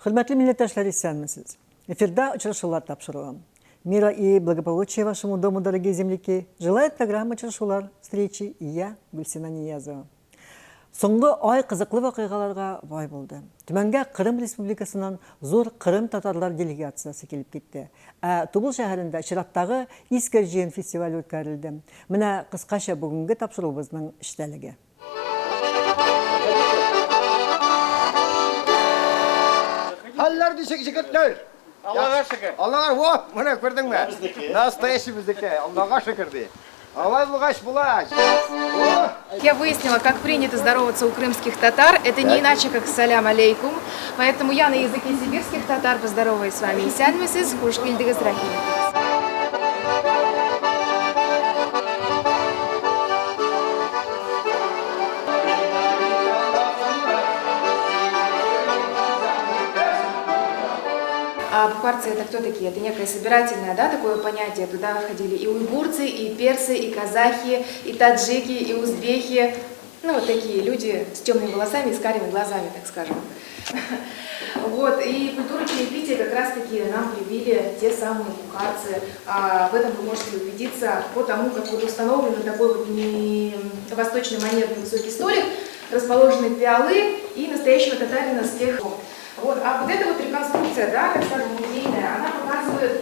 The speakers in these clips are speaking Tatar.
Хөрмәтле милләттәшләр, исәнмесез? Эфирда очрашулар тапшыруы. Мира и благополучия вашему дому, дорогие земляки. Желает программа «Очрашулар» встречи и я, Гульсина Ниязова. Соңғы ай қызыклы вакыйгаларга бай булды. Түмәнгә Кырым Республикасынан зур Кырым татарлар делегациясы килеп китте. Тубыл шәһәрендә чираттагы Искәрҗен фестивале үткәрелде. Менә кыскача бүгенге тапшыруыбызның эчтәлеге. Hallar düşük şükürler. Allah'a şükür. Allah'a vah, bana gördün mü? Настоящий bizdeki. Allah'a şükür de. Allah bulgaç bulaş. Я выяснила, как принято здороваться у крымских татар. Это не иначе, как салям алейкум. Поэтому я на языке сибирских татар поздороваюсь с вами. Исянмесіз, хушкильдігіз рахим. А бухарцы это кто такие? Это некое собирательное, да, такое понятие. Туда ходили и уйгурцы, и персы, и казахи, и таджики, и узбеки. Ну, вот такие люди с темными волосами и с карими глазами, так скажем. Вот, и культуру чаепития как раз-таки нам привили те самые бухарцы. В этом вы можете убедиться по тому, как вот установлен такой вот восточный манерный высокий столик, расположены пиалы и настоящего татарина с тех. Вот. А вот эта вот реконструкция, да, так скажем, музейная, она показывает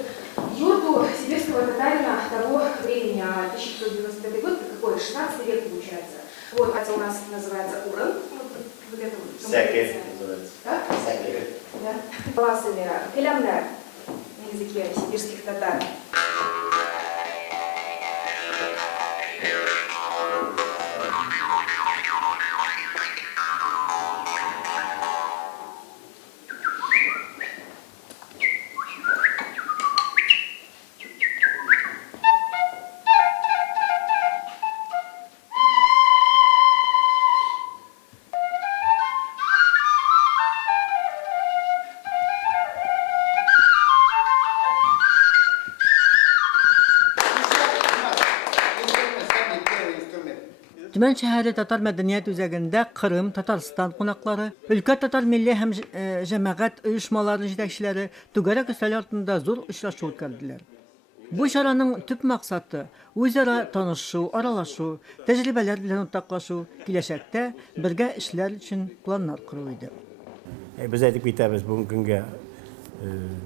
юрту сибирского татарина того времени, 1595 год, какой, 16 век получается. Вот, хотя у нас называется уран. Вот это вот. Сякер называется. Да? Сякер. Да. Классами келямдар на языке сибирских татар. Түмән шәһәре татар мәдәният үзәгендә Кырым, Татарстан кунаклары, өлкә татар милли һәм җәмәгать оешмаларының җитәкчеләре түгәрәк өстәл артында зур очрашу үткәрделәр. Бу чараның төп максаты үзара танышу, аралашу, тәҗрибәләр белән уртаклашу, киләчәктә бергә эшләр өчен планнар кору иде. Biz әйтеп китәбез бүгенге көнгә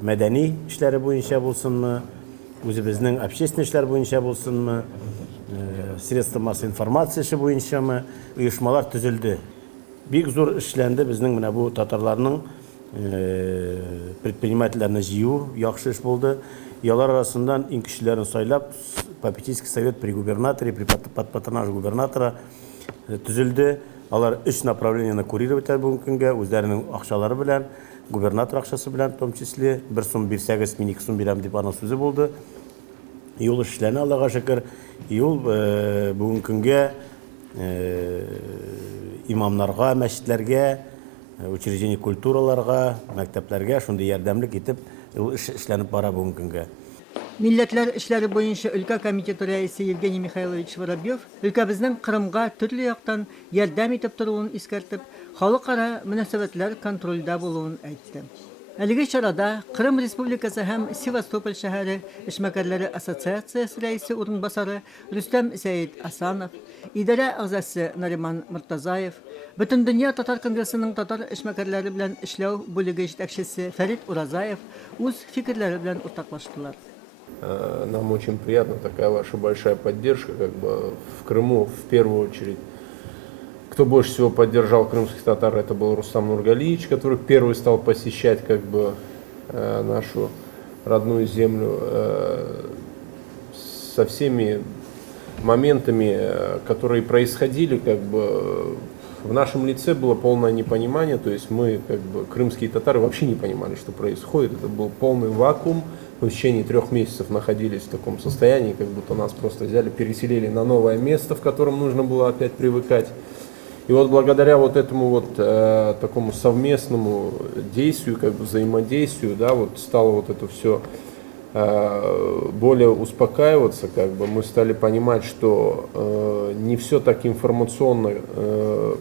мәдәни эшләре буенча булсынмы, үзебезнең общественный эшләр буенча булсынмы, средства массовой информации буенчамы оешмалар төзелде. Бик зур эшләнде безнең менә бу татарларның предпринимательләрне җыю яхшы эш булды. Ялар арасыннан иң көчләрен сайлап попечительский совет при губернаторе, при патронаже губернатора төзелде. Алар 3 направлениене курировать бүгенге көнгә үзләренең акчалары белән, губернатор акчасы белән, в том числе 1 сум бирсәгез, мин 2 сум бирәм дип аның сүзе булды. Юл эшләнә, Аллага шөкер. Юл бүгенге көнгә имамнарга, мәчетләргә, учреждение культураларга, мәктәпләргә шундый ярдәмлек итеп эшләнеп бара бүгенге көнгә. Милләтләр эшләре буенча өлкә комитеты рәисе Евгений Михайлович Воробьев өлкәбезнең Кырымга төрле яктан ярдәм итеп торуын искәртеп, халыкара мөнәсәбәтләр контрольдә булуын әйтте. Әлеге чарада Кырым Республикасы һәм Севастополь шәһәре эшмәкәрләре ассоциациясе рәисе урынбасары Рөстәм Сәйид Асанов, идарә әгъзасы Нариман Муртазаев, Бөтендөнья татар конгрессының татар эшмәкәрләре белән эшләү бүлеге җитәкчесе Фәрит Уразаев үз фикерләре белән уртаклаштылар. Нам очень приятна такая ваша большая поддержка, как бы в Крыму в первую очередь. Кто больше всего поддержал крымских татар, это был Рустам Нургалиевич, который первый стал посещать как бы нашу родную землю со всеми моментами, которые происходили, как бы в нашем лице было полное непонимание, то есть мы, как бы, крымские татары вообще не понимали, что происходит, это был полный вакуум, мы в течение 3 месяцев находились в таком состоянии, как будто нас просто взяли, переселили на новое место, в котором нужно было опять привыкать. И вот благодаря вот этому вот такому совместному действию, как бы взаимодействию, да, вот стало вот это все более успокаиваться, как бы мы стали понимать, что не все так информационно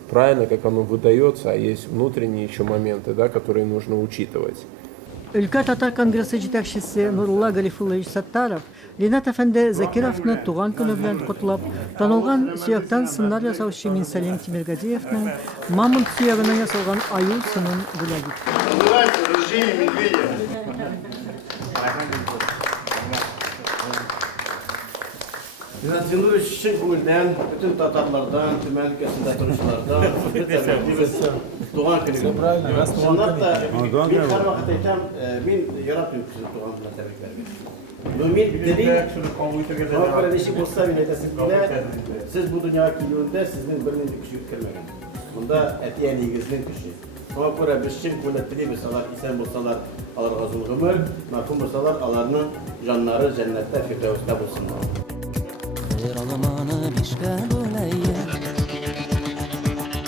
правильно, как оно выдается, а есть внутренние еще моменты, да, которые нужно учитывать. Ülke Tatar Kongresi жетекчиси Нурулла Гарифуллович Саттаров Ринат Әфәнде Закировны туган көне белән котлап, танылган сөяктән сыннар ясаучы Минсәлим Тимиргазиевның мамонт сөягеннән ясалган аю сынын бүләк итте. Называется «Рождение медведя». Ринат Зинурович шын күңелдән, bütün татарлардан, Төмән өлкәсендә торучылардан, туган көне. Чынлап та, мин һәрвакыт әйтәм, мин яратмыйм кешене туган белән тәбрикләргә. Но мин телим, һәр ничек булса мин әйтәсем килә, сез бу дөньяга килүендә сезнең бер нинди көч үткәрмәгән. Монда әти-әнигезнең көче. Шуңа күрә без чын күңелдән телибез, алар исән булсалар, аларга зур гомер, мәрхүм булсалар, аларның җаннары җәннәттә фирдәүстә булсыннар. Bir almanı bişke böleye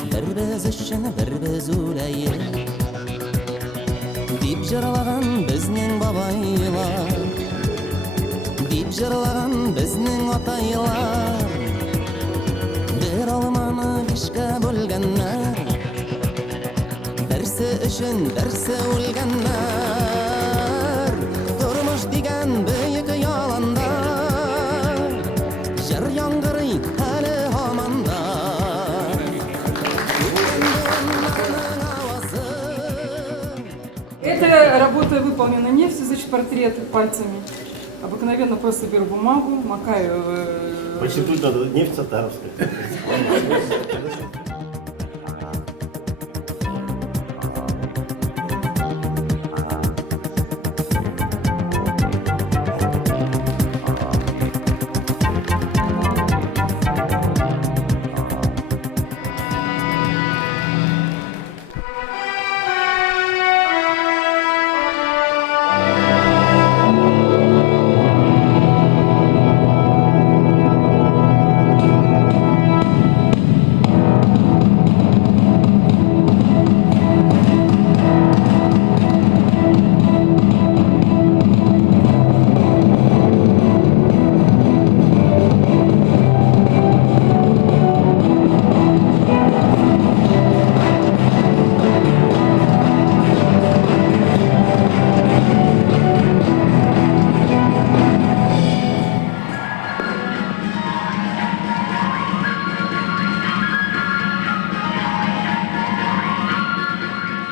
Bir biz üçün bir biz öleye Dip jırlagan bizning babaylar Dip jırlagan bizning ataylar Bir almanı bişke bölgenler Birsi üçün birsi ölgenler Durmuş digen büyük yalanda Эта работа выполнена не все, значит, портрет пальцами. Обыкновенно просто беру бумагу, макаю. Почему надо нефть сатаровская?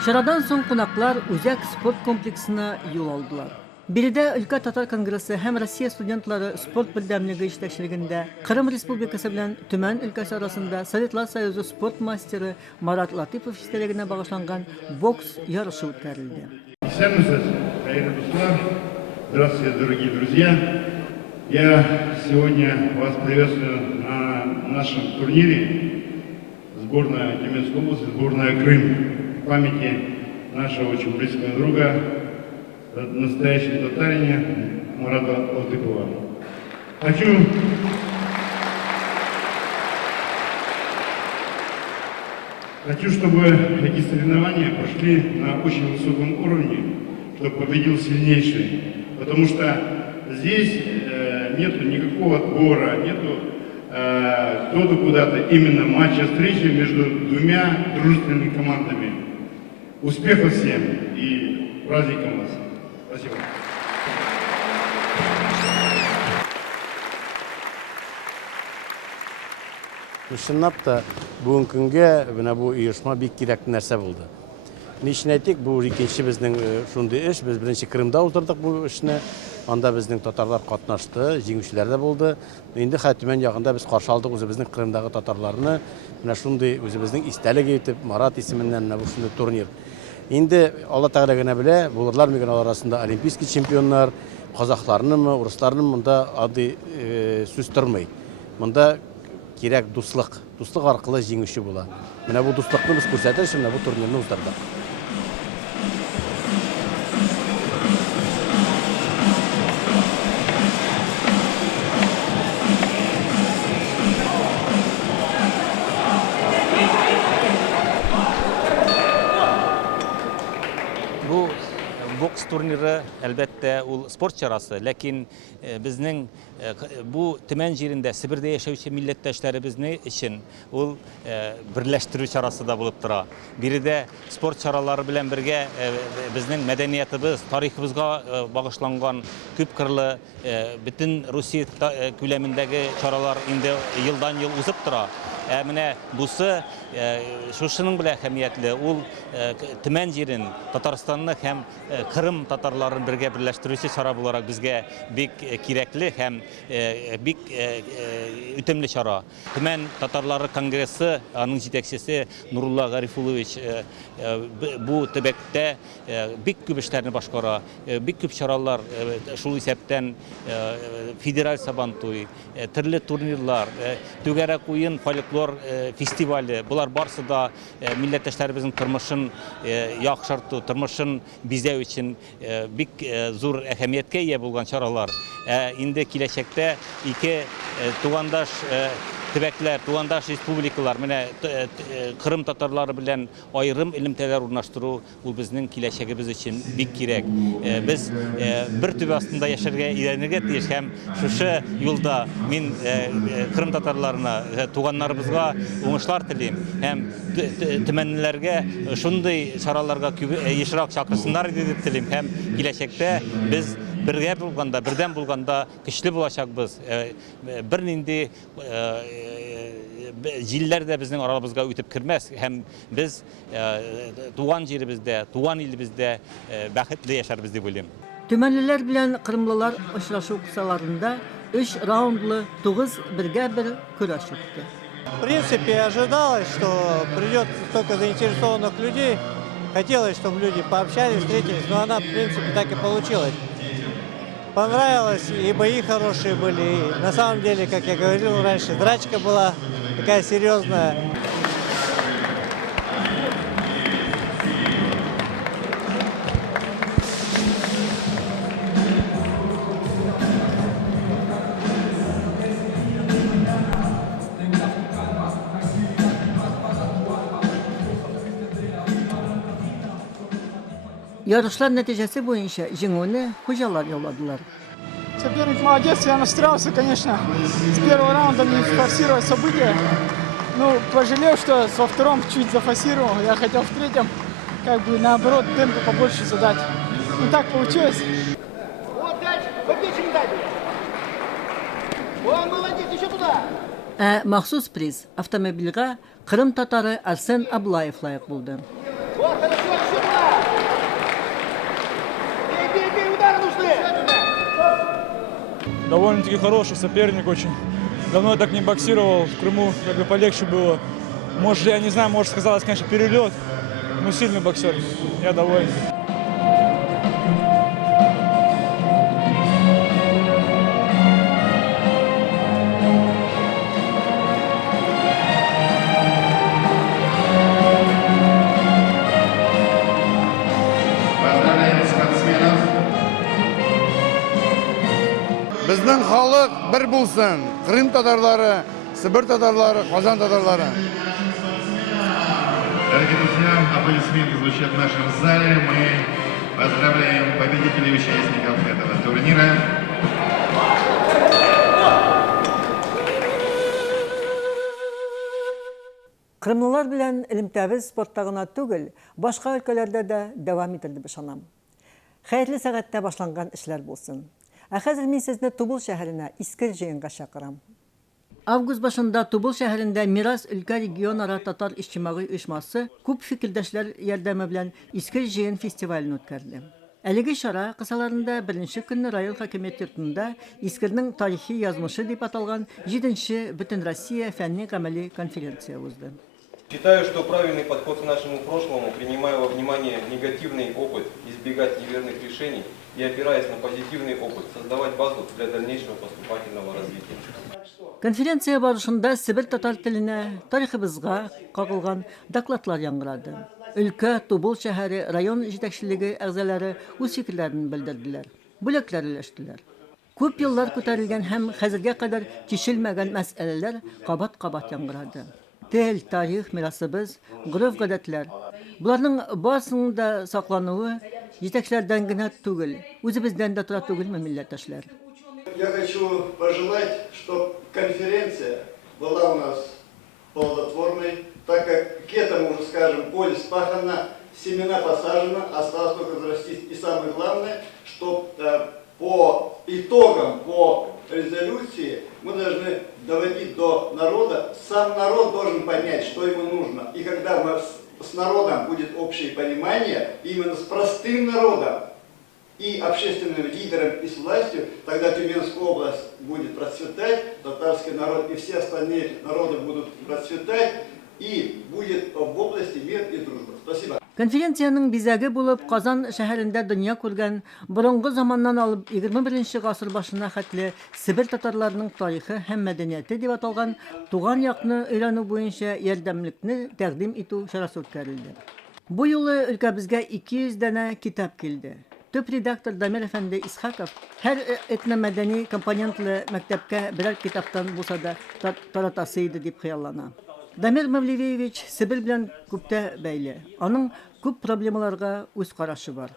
Шарадан соң кунаклар Үзәк спорт комплексына юл алдылар. Биредә Өлкә Татар Конгрессы һәм Россия студентлары спорт бердәмлеге җитәкчелегендә Кырым Республикасы белән Төмән өлкәсе арасында Советлар Союзы спорт мастеры Марат Латипов истәлегенә багышланган бокс ярышы үткәрелде. Здравствуйте, дорогие друзья! Я сегодня вас приветствую на нашем турнире сборная Тюменской области, сборная Крым. В памяти нашего очень близкого друга, настоящего татарина Марата Латыпова. Хочу, чтобы эти соревнования прошли на очень высоком уровне, чтобы победил сильнейший. Потому что здесь нету никакого отбора, нету кто-то куда-то, именно матча встречи между двумя дружественными командами. Успехов всем и праздником вас. Спасибо. Чынлап та бүгенге көнгә менә бу оешма бик кирәк нәрсә булды. Ничек әйтик, бу икенче безнең шундый эш, без беренче Крымда утырдык бу эшне. Анда безнең татарлар катнашты, җиңүчеләр дә булды. Инде Хәтүмән ягында без каршы алдык үзебезнең Крымдагы татарларны. Менә шундый үзебезнең истәлек итеп Марат исеменнән менә бу шундый турнир. Инде Алла Тәгалә генә белә, булырлар мигән арасында олимпийский чемпионнар, казакларнымы, урысларны монда ады сүз тормый. Монда кирәк дуслык. Дуслык аркылы җиңүче була. Менә бу дуслыкны без күрсәтер өчен менә бу турнирны уздырдык. бокс турниры әлбәттә ул спорт чарасы, ләкин безнең бу Төмән җирендә Себердә яшәүче милләттәшләребезне өчен ул берләштерү чарасы да булып тора. Биредә спорт чаралары белән бергә безнең мәдәниятебез, тарихыбызга багышланган күп кырлы бөтен Русия күләмендәге чаралар инде елдан-ел узып тора. Менә бусы шушының белән әһәмиятле, ул Төмән җирен, Татарстанны һәм Кырым татарларын бергә берләштерүче чара буларак безгә бик кирәкле һәм бик үтемле чара. Төмән татарлары конгрессы, аның җитәкчесе Нурулла Гарифулович бу төбәктә бик күп эшләрне башкара, бик күп чаралар, шул исәптән федераль Сабантуй, төрле турнирлар, түгәрәк уен, фольклор фестивале, булар барысы да милләттәшләребезнең тормышын яхшырту, тормышын бизәү өчен бик зур әһәмияткә ия булган чаралар. Инде киләчәктә ике тугандаш төбәкләр, тугандаш республикалар, менә Кырым татарлары белән аерым элемтәләр урнаштыру ул безнең киләчәгебез өчен бик кирәк. Без бер төбе астында яшәргә өйрәнергә тиеш һәм шушы юлда мин Кырым татарларына, туганнарыбызга уңышлар телим һәм төмәннеләргә шундый чараларга ешрак чакырсыннар дип телим һәм киләчәктә без бергә булганда, бердәм булганда көчле булачакбыз. Бернинди җилләр дә безнең арабызга үтеп кермәс һәм без туган җиребездә, туган илебездә бәхетле яшәрбез дип уйлыйм. Төмәнлеләр белән кырымлылар очрашу кысаларында 3 раундлы 9-1 көрәш үтте. В принципе, ожидалось, что придет столько заинтересованных людей. Хотелось, чтобы люди пообщались, встретились, но она, в принципе, так и получилась. Понравилось, и бои хорошие были, и на самом деле, как я говорил раньше, драчка была такая серьезная. Yarışlar нәтиҗәсе буенча җиңүне хуҗалар яуладылар. Соперник молодец, я настраивался, конечно, с первого раунда не форсировать события. Ну, пожалел, что во втором чуть зафорсировал. Я хотел в третьем, как бы наоборот, темпа побольше задать. Ну, так получилось. Вот дальше, победчик дальше. Он молодец, еще туда. Махсус приз автомобильгә Кырым татары Арсен Аблаев лайык булды. Вот, хорошо, еще туда. Бей, удары нужны. Довольно-таки хороший соперник очень. Давно я так не боксировал, в Крыму как бы полегче было. Может, я не знаю, может сказалось, конечно, перелет, но сильный боксер, я доволен. Bizning xalq bir bo'lsin. Qrim tatarlari, Sibir tatarlari, Qozon tatarlari. Дорогие друзья, аплодисменты звучат в нашем зале. Мы поздравляем победителей и участников этого турнира. Кырымлылар белән элемтәбез спортта гына түгел, башка өлкәләрдә дә дәвам ителде дип ышанам. Хәерле сәгатьтә башланган эшләр булсын. Хәзер мин сезне Тубыл шәһәренә иске җыенга чакырам. Август башында Тубыл шәһәрендә Мирас өлкә регионара татар иҗтимагый оешмасы күп фикердәшләр ярдәме белән иске җыен фестивален үткәрде. Әлеге чара кысаларында беренче көнне район хакимияте йортында Искернең тарихи язмышы дип аталган 7-нче Бөтен Россия фәнни-гамәли конференция узды. Считаю, что правильный подход к нашему прошлому, принимая во внимание негативный опыт, избегать неверных решений и, опираясь на позитивный опыт, создавать базу для дальнейшего поступательного развития. Конференция барышында Себер татар теленә, тарихыбызга кагылган докладлар яңгырады. Өлкә, Тубыл шәһәре, район җитәкчелеге әгъзалары үз фикерләрен белдерделәр, бүләкләр өләштеләр. Күп еллар күтәрелгән һәм хәзергә кадәр чишелмәгән мәсьәләләр кабат-кабат яңгырады. Тел, тарих, мирасыбыз, гореф-гадәтләр. Буларның барысының да саклануы Җитәкчеләрдән генә түгел, үзебездән дә тора түгелме, милләттәшләр? Я хочу пожелать, чтобы конференция была у нас плодотворной, так как к этому уже, скажем, поле спахано, семена посажено, осталось только взрастить. И самое главное, что по итогам, по резолюции мы должны доводить до народа, сам народ должен понять, что ему нужно. И когда с народом будет общее понимание, именно с простым народом, и общественным лидером, и с властью, тогда Тюменская область будет процветать, татарский народ и все остальные народы будут процветать, и будет в области мир и дружба. Спасибо. Конференцияның бизәге булып Казан шәһәрендә дөнья күргән, борынгы заманнан алып 21 гасыр башына хәтле Сибир татарларының тарихы һәм мәдәнияте дип аталган туган якны өйрәнү буенча ярдәмлекне тәкъдим итү чарасы үткәрелде. Бу юлы өлкәбезгә 200 дәнә китап килде. Төп редактор Дамир әфәнде Исхаков һәр этномәдәни компонентлы мәктәпкә берәр китаптан булса да таратасы иде дип хыяллана. Дамир Мавлевич Сибир белән күптә бәйле. Аның күп проблемаларга үз карашы бар.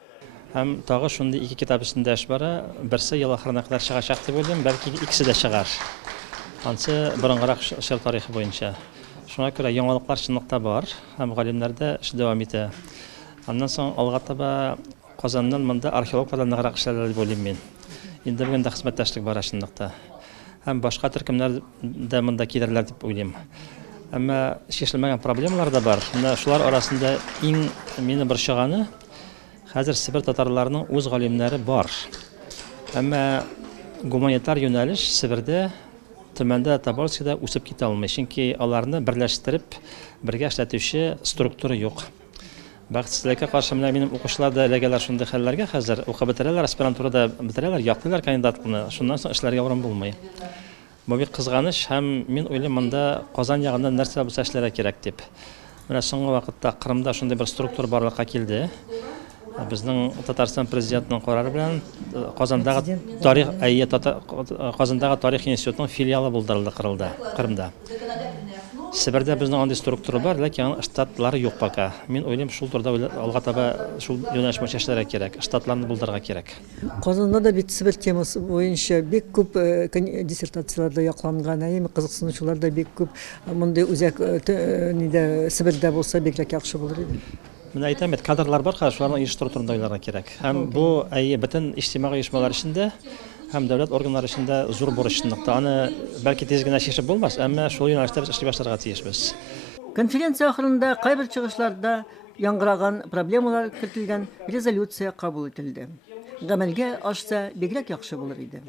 Һәм тагы шундый 2 китап өстендә эш бара. Берсе ел ахырына кадәр чыгачак дип уйлыйм, бәлки икесе дә чыгар. Ансы борынгырак шәһәр тарихы буенча. Шуңа күрә яңалыклар чынлыкта бар һәм галимнәр дә эш дәвам итә. Аннан соң алга таба Казаннан монда археологлар ныграк эшләр дип уйлыйм мин. Инде бүген дә хезмәттәшлек бар чынлыкта. Һәм башка төркемнәр дә монда килерләр дип уйлыйм. Әмма шешелмәгән проблемалар да бар. Менә шулар арасында иң мине борчыганы хәзер Сибир татарларының үз галимнәре бар. Әмма гуманитар юнәлеш Сибирдә, Төмәндә, Тобольскида үсеп китә алмый. Чөнки аларны берләштереп бергә эшләтүче структура юк. Бәхетсезлеккә каршы менә минем укучылар да эләгәләр шундый хәлләргә хәзер укып бетерәләр, аспирантурада бетерәләр, яклыйлар кандидатлыкны. Шуннан соң эшләргә урын булмый. Бу бик кызганыч һәм мин уйлыйм монда Казан ягыннан нәрсә булса эшләргә кирәк дип. Менә соңгы вакытта Кырымда шундый бер структура барлыкка килде. Безнең Татарстан президентының карары белән Казандагы тарих институтының филиалы булдырылды Кырымда. Сибирдә безнең андый структура бар, ләкин штатлары юк пока. Мин уйлыйм шул турда алга таба шул юнәлеш буенча эшләргә кирәк, штатларны булдырырга кирәк. Казанда да бит Сибир темасы буенча бик күп диссертацияларда якланган, әйе, кызыксынучылар да бик күп. Мондай үзәк нидә Сибирдә булса бигрәк яхшы булыр иде. Менә әйтәм бит, кадрлар бар, шуларны оештыру турында уйларга кирәк. Һәм бу әйе бөтен иҗтимагый оешмалар эчендә һәм дәүләт органнары эчендә зур бурычлыкта. Аны бәлки тиз генә чишеп булмас, әмма шул юнәлештә без эшли башларга тиешбез. Конференция ахырында кайбер чыгышларда яңгыраган проблемалар кертелгән резолюция кабул ителде. Гамәлгә ашса бигрәк яхшы булыр иде.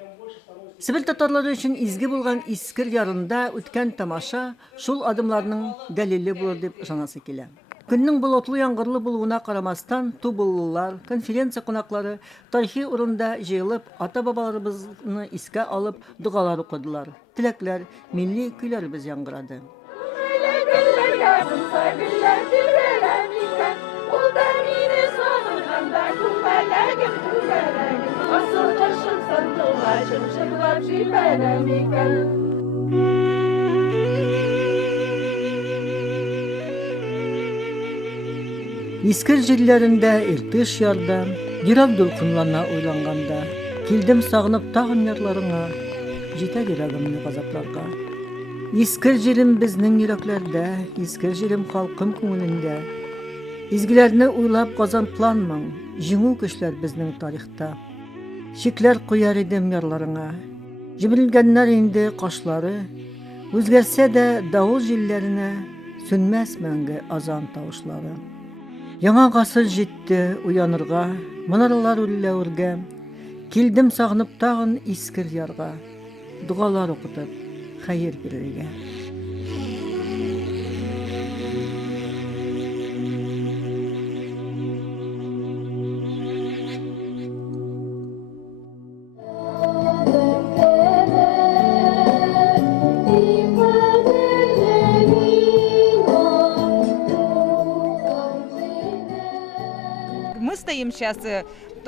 Сибир татарлары өчен изге булган Искер ярында үткән тамаша шул адымларның дәлиле булыр дип ышанасы килә. Көннең болотлы яңгырлы булуына карамастан, тубыллылар, конференция кунаклары тарихи урында җыелып, ата-бабаларыбызны искә алып, дугалар укыдылар. Теләкләр, милли көйләребез яңгырады. Искер җирләрендә иртеш ярда, йөрәк дулкынлана уйланганда, килдем сагынып тагын ярларыңа, җитә йөрәгемне газапларга. Искер җирем безнең йөрәкләрдә, искер җирем халкым күңелендә. Изгеләрне уйлап газапланмаң, җиңү көчләр безнең тарихта. Шикләр куяр идем ярларыңа, җибелгәннәр инде кашлары, үзгәрсә дә давыл җилләренә сүнмәс мәңге азан тавышлары. Яңа гасыр җитте уянырга, монарлар үлләүргә, килдем сагынып тагын искер ярга, дугалар укытып, хәер бирергә. Мы стоим сейчас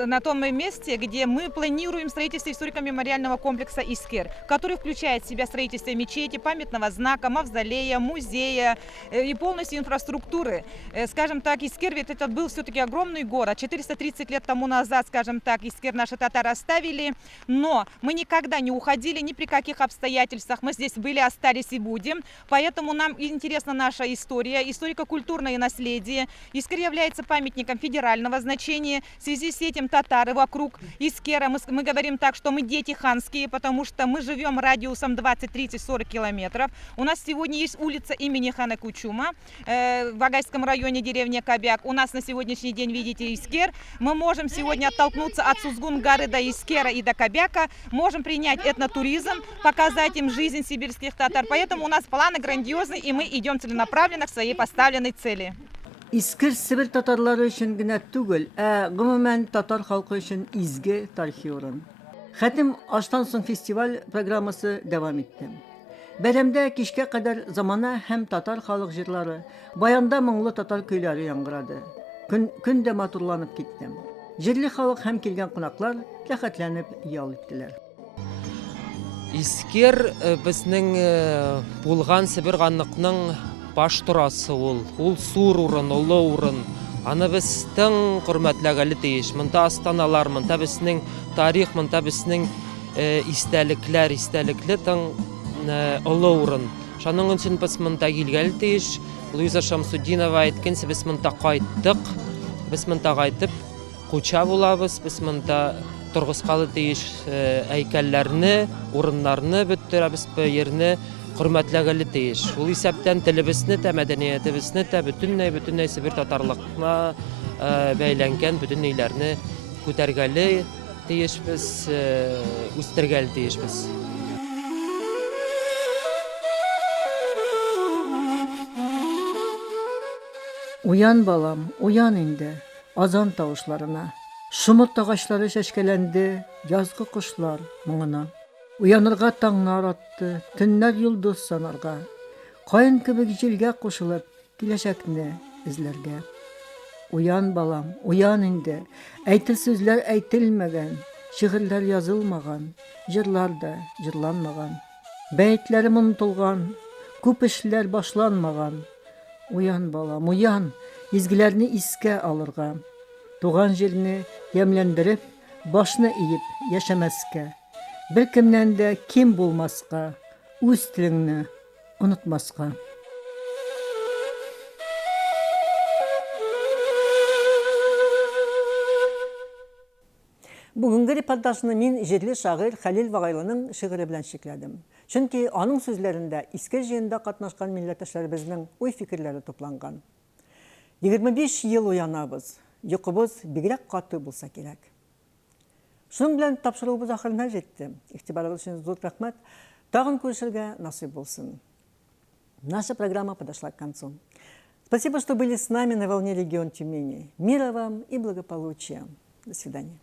на том месте, где мы планируем строительство историко-мемориального комплекса «Искер», который включает в себя строительство мечети, памятного знака, мавзолея, музея и полностью инфраструктуры. Скажем так, Искер ведь это был все-таки огромный город. 430 лет тому назад, скажем так, Искер наши татары оставили, но мы никогда не уходили ни при каких обстоятельствах. Мы здесь были, остались и будем. Поэтому нам интересна наша история, историко-культурное наследие. Искер является памятником федерального значения. В связи с этим татары вокруг Искера, мы говорим так, что мы дети ханские, потому что мы живем радиусом 20, 30, 40 километров. У нас сегодня есть улица имени хана Кучума в Агайском районе, деревня Кобяк. У нас на сегодняшний день, видите, Искер. Мы можем сегодня оттолкнуться от Сузгун-горы до Искера и до Кобяка. Можем принять этнотуризм, показать им жизнь сибирских татар. Поэтому у нас планы грандиозные, и мы идем целенаправленно к своей поставленной цели. Искер Сибир татарлары өчен генә түгел, гомумән татар халкы өчен изге тарихи урын. Хәтим аштан соң фестиваль программасы дәвам итте. Бәйрәмдә кичкә кадәр замана һәм татар халык җырлары, баянда моңлы татар көйләре яңгырады. Көн дә матурланып китте. Җирле халык һәм килгән кунаклар рәхәтләнеп ял иттеләр. Искер безнең булган Сибир ганлыкның баш торасы ул сур урын, олы урын. Аны безнең хөрмәтләгәле тиеш. Монда астаналар, монда безнең тарих, монда безнең истәлекле тың олы урын. Шуның өчен без монда килгәле тиеш. Луиза Шамсуддинова әйткәнчә, без монда кайттык. Без монда кайтып куча булабыз, без монда торгызкалы тиеш әйкәлләрне, урыннарны бөттерәбез, бу yerне хөрмәтләгәле тиеш. Ул исәптән телебезне, мәдәниятебезне, бөтенләй Сибир татарлыкка бәйләнгән бөтенләйләрне күтәргәле тиешбез, үстергәле тиешбез. Уян балам, уян инде, азан тавышларына. Шумырт агачлары шәшкәләнде, язгы кошлар моңына. Уянырга таңнар атты, төннәр йолдыз санарга. Кайын кебек җилгә кушылып, киләчәкне эзләргә. Уян балам, уян инде, әйтер сүзләр әйтелмәгән, шигырьләр язылмаган, җырлар да җырланмаган. Бәйтләрем онытылган, күп эшләр башланмаган. Уян балам, уян, изгеләрне искә алырга. Туган җирне ямьләндереп, башны иеп яшәмәскә. Бер кемнән дә ким булмаска, үз телеңне онытмаска. Бүгенге репортажны мин җирле шагыйрь Хәлил Вагайлының шигыре белән чикләдем. Чөнки аның сүзләрендә иске җыенда катнашкан милләттәшләребезнең уй-фикерләре тупланган. 25 ел уянабыз, йокыбыз бигрәк каты булса кирәк. Шуның белән тапшыруыбыз ахырына җитте. Игътибарыгыз өчен зур рәхмәт. Тагын күрешергә насыйп булсын. Наша программа подошла к концу. Спасибо, что были с нами на волне Регион Тюмени. Мира вам и благополучия. До свидания.